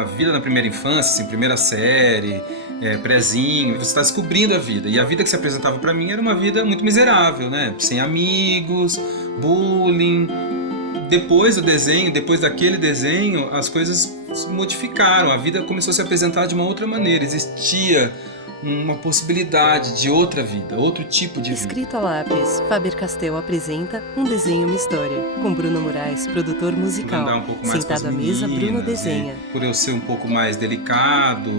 a vida na primeira infância, assim, primeira série, prézinho, você está descobrindo a vida. E a vida que se apresentava para mim era uma vida muito miserável, né? Sem amigos, bullying. Depois do desenho, depois daquele desenho, as coisas se modificaram. A vida começou a se apresentar de uma outra maneira. Existia uma possibilidade de outra vida, outro tipo de vida. Escrito a lápis, Faber-Castell apresenta Um Desenho, Uma História, com Bruno Moraes, produtor musical. Andar um pouco mais Sentado com à as mesa, Bruno meninas, desenha. Por eu ser um pouco mais delicado,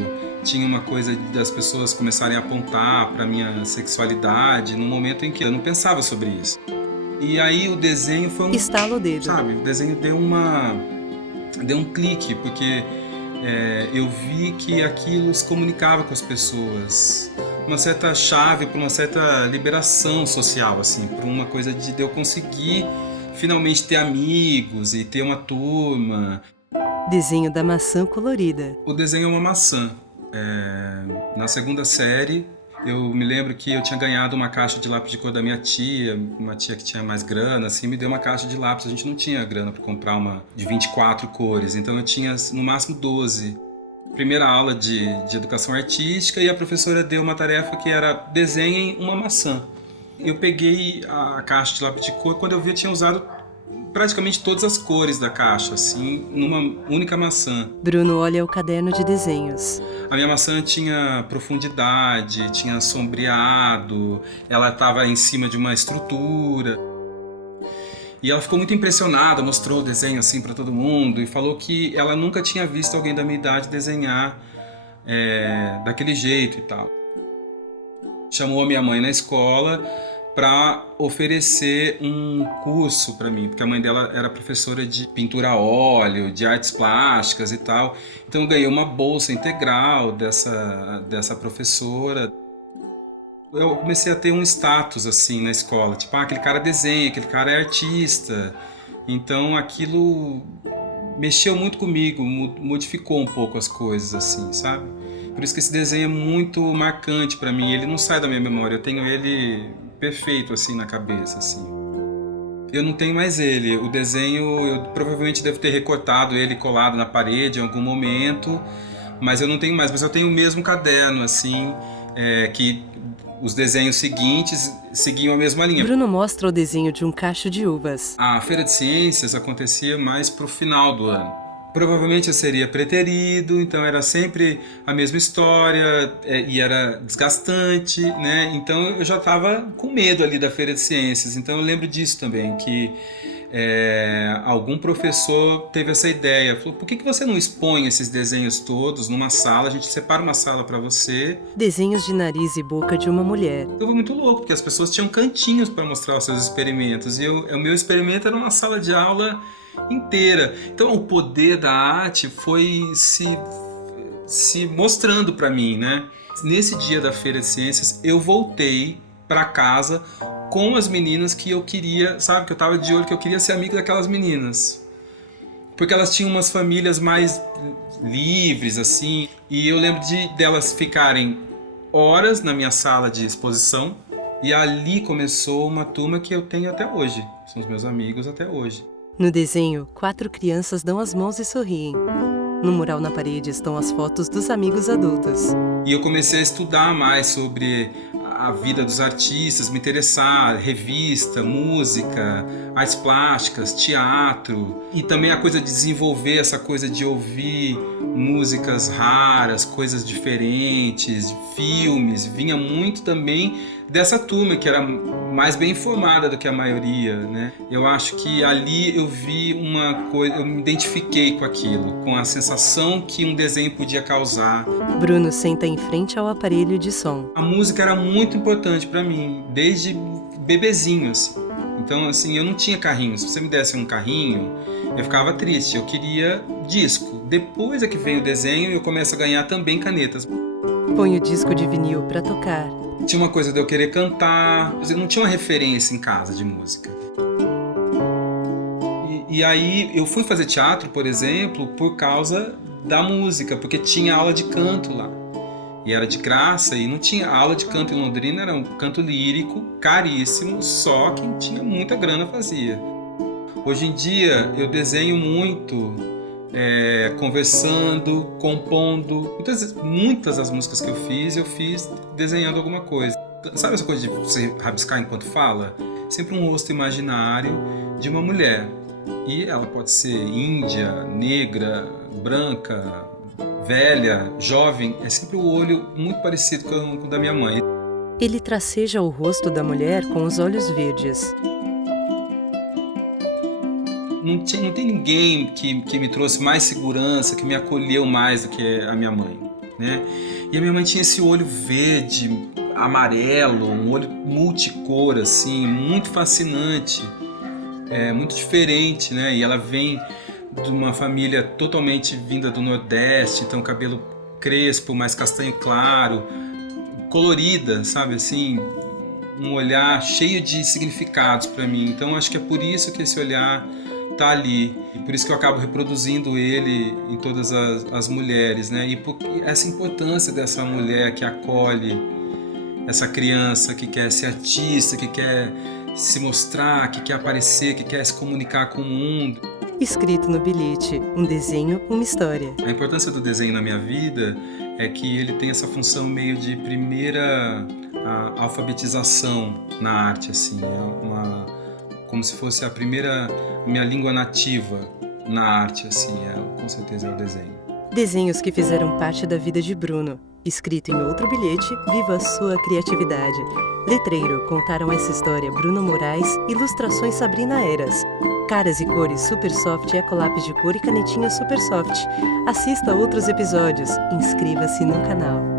tinha uma coisa das pessoas começarem a apontar para minha sexualidade num momento em que eu não pensava sobre isso. E aí o desenho foi um... Estala o dedo. Sabe, o desenho deu um clique, porque eu vi que aquilo se comunicava com as pessoas. Uma certa chave para uma certa liberação social, assim, para uma coisa de eu conseguir finalmente ter amigos e ter uma turma. Desenho da maçã colorida. O desenho é uma maçã. Na segunda série, eu me lembro que eu tinha ganhado uma caixa de lápis de cor da minha tia, uma tia que tinha mais grana, assim, me deu uma caixa de lápis. A gente não tinha grana para comprar uma de 24 cores, então eu tinha no máximo 12. Primeira aula de educação artística e a professora deu uma tarefa que era desenhem uma maçã. Eu peguei a caixa de lápis de cor, quando eu vi eu tinha usado praticamente todas as cores da caixa, assim, numa única maçã. Bruno olha o caderno de desenhos. A minha maçã tinha profundidade, tinha sombreado, ela estava em cima de uma estrutura. E ela ficou muito impressionada, mostrou o desenho assim para todo mundo e falou que ela nunca tinha visto alguém da minha idade desenhar daquele jeito e tal. Chamou a minha mãe na escola para oferecer um curso para mim, porque a mãe dela era professora de pintura a óleo, de artes plásticas e tal. Então eu ganhei uma bolsa integral dessa professora. Eu comecei a ter um status assim na escola, tipo, aquele cara desenha, aquele cara é artista. Então aquilo mexeu muito comigo, modificou um pouco as coisas assim, sabe? Por isso que esse desenho é muito marcante para mim, ele não sai da minha memória, eu tenho ele perfeito assim na cabeça assim. Eu não tenho mais ele, o desenho eu provavelmente devo ter recortado ele colado na parede em algum momento, mas eu não tenho mais, mas eu tenho o mesmo caderno assim, que os desenhos seguintes seguiam a mesma linha. Bruno mostra o desenho de um cacho de uvas. A Feira de Ciências acontecia mais pro final do ano. Provavelmente eu seria preterido, então era sempre a mesma história e era desgastante, né? Então eu já estava com medo ali da Feira de Ciências. Então eu lembro disso também, que algum professor teve essa ideia. Falou, por que você não expõe esses desenhos todos numa sala? A gente separa uma sala para você. Desenhos de nariz e boca de uma mulher. Eu fui muito louco, porque as pessoas tinham cantinhos para mostrar os seus experimentos. E o meu experimento era uma sala de aula inteira. Então o poder da arte foi se mostrando para mim, né? Nesse dia da Feira de Ciências, eu voltei para casa com as meninas que eu queria, sabe? Que eu tava de olho, que eu queria ser amigo daquelas meninas. Porque elas tinham umas famílias mais livres, assim. E eu lembro delas ficarem horas na minha sala de exposição. E ali começou uma turma que eu tenho até hoje. São os meus amigos até hoje. No desenho, 4 crianças dão as mãos e sorriem. No mural na parede estão as fotos dos amigos adultos. E eu comecei a estudar mais sobre a vida dos artistas, me interessar, revista, música, artes plásticas, teatro. E também a coisa de desenvolver essa coisa de ouvir músicas raras, coisas diferentes, filmes. Vinha muito também dessa turma que era mais bem informada do que a maioria, né? Eu acho que ali eu vi uma coisa, eu me identifiquei com aquilo, com a sensação que um desenho podia causar. Bruno senta em frente ao aparelho de som. A música era muito importante para mim, desde bebezinho, assim. Então, assim, eu não tinha carrinho. Se você me desse um carrinho, eu ficava triste. Eu queria disco. Depois é que vem o desenho e eu começo a ganhar também canetas. Põe o disco de vinil para tocar. Tinha uma coisa de eu querer cantar. Eu não tinha uma referência em casa de música. E aí eu fui fazer teatro, por exemplo, por causa da música, porque tinha aula de canto lá. E era de graça, e não tinha aula de canto em Londrina, era um canto lírico, caríssimo, só quem tinha muita grana fazia. Hoje em dia eu desenho muito conversando, compondo. Muitas das músicas que eu fiz desenhando alguma coisa. Sabe essa coisa de você rabiscar enquanto fala? Sempre um rosto imaginário de uma mulher. E ela pode ser índia, negra, branca, velha, jovem. É sempre o olho muito parecido com o da minha mãe. Ele traceja o rosto da mulher com os olhos verdes. Não tem ninguém que me trouxe mais segurança, que me acolheu mais do que a minha mãe, né? E a minha mãe tinha esse olho verde, amarelo, um olho multicor, assim, muito fascinante, muito diferente, né? E ela vem de uma família totalmente vinda do Nordeste, então cabelo crespo, mais castanho claro, colorida, sabe, assim, um olhar cheio de significados para mim. Então acho que é por isso que esse olhar tá ali, e por isso que eu acabo reproduzindo ele em todas as mulheres, né? E essa importância dessa mulher que acolhe essa criança, que quer ser artista, que quer se mostrar, que quer aparecer, que quer se comunicar com o mundo. Escrito no bilhete, um desenho, uma história. A importância do desenho na minha vida é que ele tem essa função meio de primeira alfabetização na arte, assim, como se fosse a minha língua nativa na arte, assim, com certeza é o desenho. Desenhos que fizeram parte da vida de Bruno. Escrito em outro bilhete, viva a sua criatividade. Letreiro, contaram essa história Bruno Moraes, ilustrações Sabrina Eras. Caras e cores Supersoft, Ecolápis de cor e canetinha Supersoft. Assista a outros episódios, inscreva-se no canal.